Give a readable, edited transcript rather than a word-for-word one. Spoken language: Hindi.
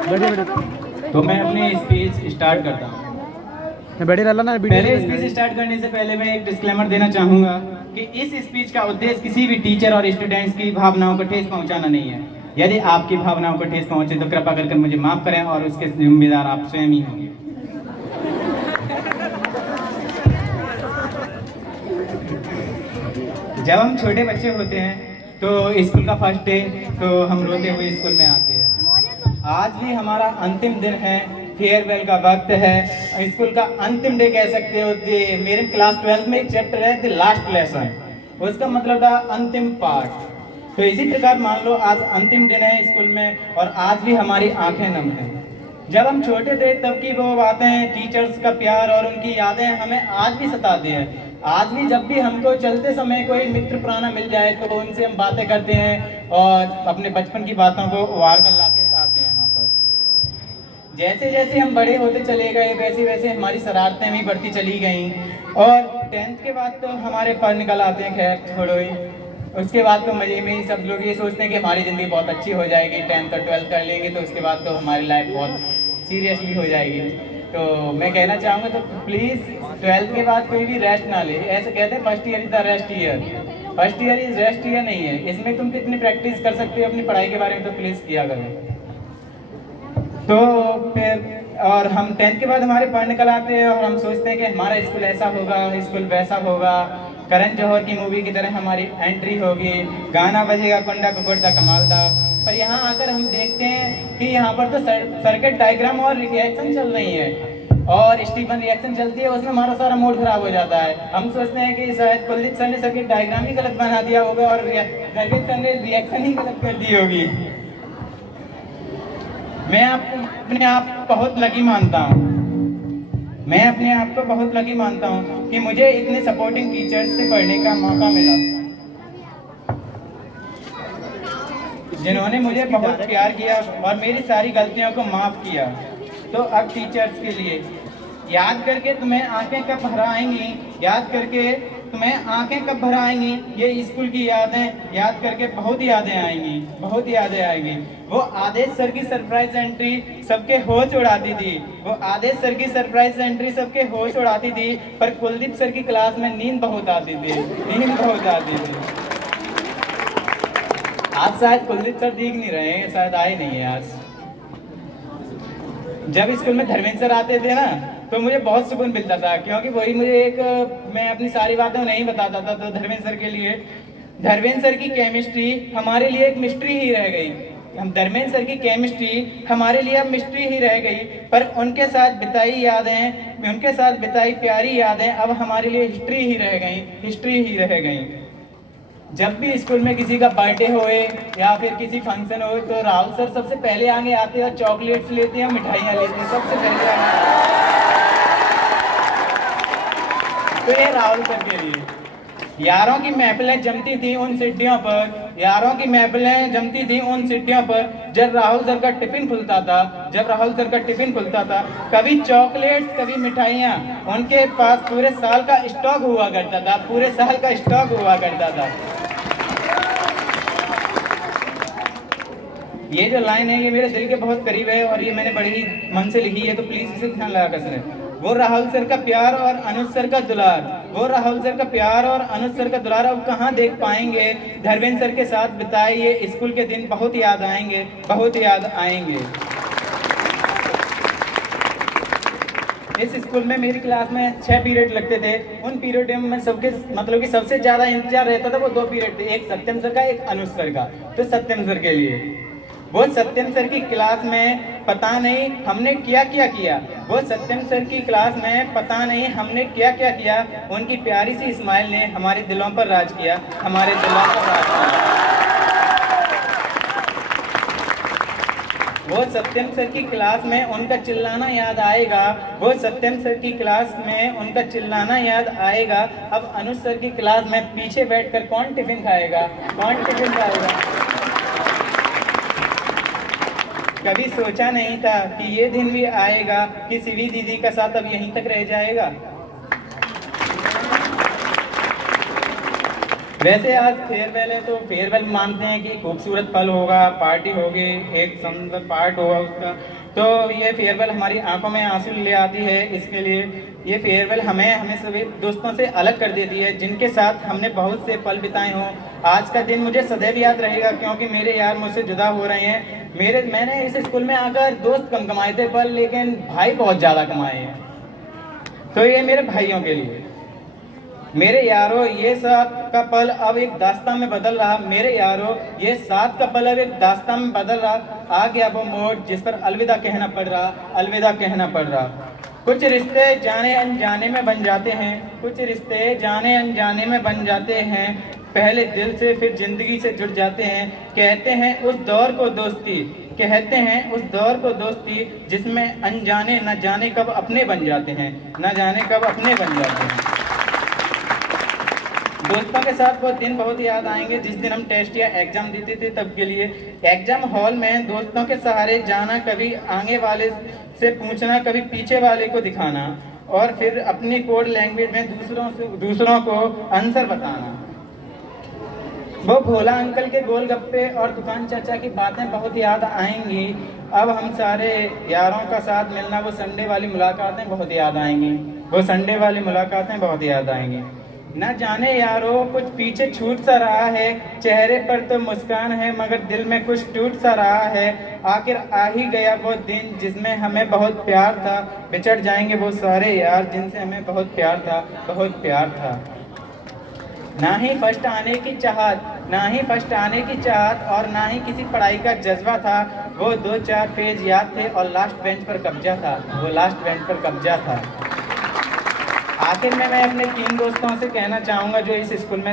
तो मैं अपनी स्पीच स्टार्ट करता हूँ। पहले स्पीच स्टार्ट करने से पहले मैं एक डिस्क्लेमर देना चाहूँगा कि इस स्पीच का उद्देश्य किसी भी टीचर और स्टूडेंट्स की भावनाओं को ठेस पहुँचाना नहीं है। यदि आपकी भावनाओं को ठेस पहुँचे तो कृपा करके मुझे माफ़ करें और उसके जिम्मेदार आप स्वयं ही होंगे। जब हम छोटे बच्चे होते हैं तो स्कूल का फर्स्ट डे तो हम रोते हुए स्कूल में आते हैं। आज भी हमारा अंतिम दिन है, फेयरवेल का वक्त है, स्कूल का अंतिम डे कह सकते हो। मेरे क्लास 12 में एक चैप्टर है द लास्ट लेसन, उसका मतलब था अंतिम पाठ। तो इसी प्रकार मान लो आज अंतिम दिन है स्कूल में और आज भी हमारी आंखें नम हैं। जब हम छोटे थे तब की वो बातें, टीचर्स का प्यार और उनकी यादें हमें आज भी सताती हैं। आज भी जब भी हमको चलते समय कोई मित्र पुराना मिल जाए तो उनसे हम बातें करते हैं और अपने बचपन की बातों को उबार कर लाते आते हैं वहाँ पर। जैसे जैसे हम बड़े होते चले गए वैसे वैसे हमारी शरारतें भी बढ़ती चली गईं और 10th के बाद तो हमारे पर निकल आते हैं। खैर छोड़ो ही, उसके बाद तो मजे में ही सब लोग ये सोचते हैं कि हमारी ज़िंदगी बहुत अच्छी हो जाएगी, 10th और 12th कर लेंगे तो उसके बाद तो हमारी लाइफ बहुत सीरियसली हो जाएगी। तो मैं कहना चाहूँगा तो प्लीज़ 12th के बाद कोई भी रेस्ट ना ले। ऐसे कहते हैं first year is the rest year, first year is rest year नहीं है। इसमें तुम कितनी प्रैक्टिस कर सकते हो अपनी पढ़ाई के बारे में तो प्लीज़ किया करो। तो फिर और हम 10th के बाद हमारे पढ़ निकल आते हैं और हम सोचते हैं कि हमारा स्कूल ऐसा होगा, स्कूल वैसा होगा, करण जौहर की मूवी की तरह हमारी एंट्री होगी, गाना बजेगा कुंडा कुकुड़ता कमालदा। पर यहाँ आकर हम देखते हैं कि यहाँ पर तो सर्किट डायग्राम और रिएक्शन चल रही है और स्टीफन रिएक्शन चलती है, उसमें हमारा सारा मूड खराब हो जाता है। हम सोचते हैं कि शायद कुलदीप सर ने सर्किट डायग्राम ही गलत बना दिया होगा और सर्किट सर ने रिएक्शन ही गलत कर दी होगी। मैं अपने आप बहुत लकी मानता हूँ, मैं अपने आप को बहुत लकी मानता हूँ कि मुझे इतने सपोर्टिंग टीचर्स से पढ़ने का मौका मिला, जिन्होंने मुझे बहुत प्यार किया और मेरी सारी गलतियों को माफ़ किया। तो अब टीचर्स के लिए याद करके तुम्हें आंखें कब भर आएंगी, याद करके तुम्हें आंखें कब भर आएंगी, ये स्कूल की यादें याद करके बहुत यादें आएंगी, बहुत यादें आएंगी। वो आदेश सर की सरप्राइज एंट्री सबके होश उड़ाती थी, वो आदेश सर की सरप्राइज एंट्री सबके होश उड़ाती थी। पर कुलदीप सर की क्लास में नींद बहुत आती थी, नींद बहुत आती थी। आज शायद कुलदीप सर दिख नहीं रहे हैं, शायद आए नहीं है आज। जब स्कूल में धर्मेंद्र सर आते थे ना तो मुझे बहुत सुकून मिलता था, क्योंकि वही मुझे मैं अपनी सारी बातें नहीं बताता था। तो धर्मेंद्र सर के लिए, धर्मेंद्र सर की केमिस्ट्री हमारे लिए एक मिस्ट्री ही रह गई। हम धर्मेंद्र सर की केमिस्ट्री हमारे लिए अब मिस्ट्री ही रह गई, पर उनके साथ बिताई यादें, उनके साथ बिताई प्यारी यादें अब हमारे लिए हिस्ट्री ही रह गई, हिस्ट्री ही रह गई। जब भी स्कूल में किसी का बर्थडे होए या फिर किसी फंक्शन हो तो राहुल सर सबसे पहले आगे आते हैं, चॉकलेट्स लेते हैं, मिठाइयाँ लेते हैं, सबसे पहले आगे। तो ये राहुल सर के लिए यारों की महफिलें जमती थी उन सीढ़ियों पर, यारों की महफिलें जमती थी उन सीढ़ियों पर जब राहुल सर का टिफिन खुलता था, जब राहुल सर का टिफिन खुलता था। कभी चॉकलेट्स कभी मिठाइयाँ, उनके पास पूरे साल का स्टॉक हुआ करता था, पूरे साल का स्टॉक हुआ करता था। ये जो लाइन है ये मेरे दिल के बहुत करीब है और ये मैंने बड़े ही मन से लिखी है, तो प्लीज इसे ध्यान लगा कर सुने। वो राहुल सर का प्यार और अनुज सर का दुलार, वो राहुल सर का प्यार और अनुज सर का दुलार अब कहाँ देख पाएंगे। धर्मेंद्र सर के साथ बिताए ये स्कूल के दिन बहुत याद आएंगे, बहुत याद आएंगे। इस स्कूल में मेरी क्लास में 6 पीरियड लगते थे। उन पीरियड में सबके मतलब कि सबसे ज़्यादा इंतजार रहता था वो 2 पीरियड थे, एक सत्यम सर का, एक अनुज सर का। तो सत्यम सर के लिए वो सत्यम सर की क्लास में पता नहीं हमने क्या क्या किया, वो सत्यम सर की क्लास में पता नहीं हमने क्या क्या किया। उनकी प्यारी सी स्माइल ने हमारे दिलों पर राज किया, हमारे दिलों पर राज किया। वो सत्यम सर की क्लास में उनका चिल्लाना याद आएगा, वो सत्यम सर की क्लास में उनका चिल्लाना याद आएगा। अब अनुज सर की क्लास में पीछे बैठकर कौन टिफिन खाएगा, कौन टिफिन खाएगा। कभी सोचा नहीं था कि ये दिन भी आएगा कि सीढ़ी दीदी का साथ अब यहीं तक रह जाएगा। वैसे आज फेयरवेल है तो फेयरवेल मानते हैं कि खूबसूरत पल होगा, पार्टी होगी, एक सुंदर पार्ट होगा उसका। तो ये फेयरवेल हमारी आंखों में आंसू ले आती है। इसके लिए ये फेयरवेल हमें सभी दोस्तों से अलग कर देती है, जिनके साथ हमने बहुत से पल बिताए हों। आज का दिन मुझे सदैव याद रहेगा, क्योंकि मेरे यार मुझसे जुदा हो रहे हैं। मैंने इस स्कूल में आकर दोस्त कम कमाए थे पल, लेकिन भाई बहुत ज़्यादा कमाए हैं। तो ये मेरे भाइयों के लिए, मेरे यारों, ये साथ का पल अब एक दास्तां में बदल रहा। मेरे यारों, ये साथ का पल अब एक दास्तां में बदल रहा। आ गया वो मोड़ जिस पर अलविदा कहना पड़ रहा, अलविदा कहना पड़ रहा। कुछ रिश्ते जाने अनजाने में बन जाते हैं, कुछ रिश्ते जाने अनजाने में बन जाते हैं। पहले दिल से फिर जिंदगी से जुड़ जाते हैं। कहते हैं उस दौर को दोस्ती, कहते हैं उस दौर को दोस्ती, जिसमें अनजाने न जाने कब अपने बन जाते हैं, न जाने कब अपने बन जाते हैं। दोस्तों के साथ वो दिन बहुत याद आएंगे जिस दिन हम टेस्ट या एग्जाम देते थे। तब के लिए एग्जाम हॉल में दोस्तों के सहारे जाना, कभी आगे वाले से पूछना, कभी पीछे वाले को दिखाना, और फिर अपनी कोड लैंग्वेज में दूसरों को आंसर बताना। वो भोला अंकल के गोलगप्पे और दुकान चाचा की बातें बहुत याद आएंगी। अब हम सारे यारों का साथ मिलना, वो संडे वाली मुलाकातें बहुत याद आएंगी, वो संडे वाली मुलाकातें बहुत याद आएंगी। न जाने यारों कुछ पीछे छूट सा रहा है, चेहरे पर तो मुस्कान है मगर दिल में कुछ टूट सा रहा है। आखिर आ ही गया वो दिन जिसमें हमें बहुत प्यार था। बिछड़ जाएंगे वो सारे यार जिनसे हमें बहुत प्यार था, बहुत प्यार था। ना ही फर्स्ट आने की चाहत, ना ही फर्स्ट आने की चाहत, और ना ही किसी पढ़ाई का जज्बा था। वो 2-4 पेज याद थे और लास्ट बेंच पर कब्जा था, वो लास्ट बेंच पर कब्जा था। आखिर में मैं अपने 3 दोस्तों से कहना चाहूँगा जो इस स्कूल में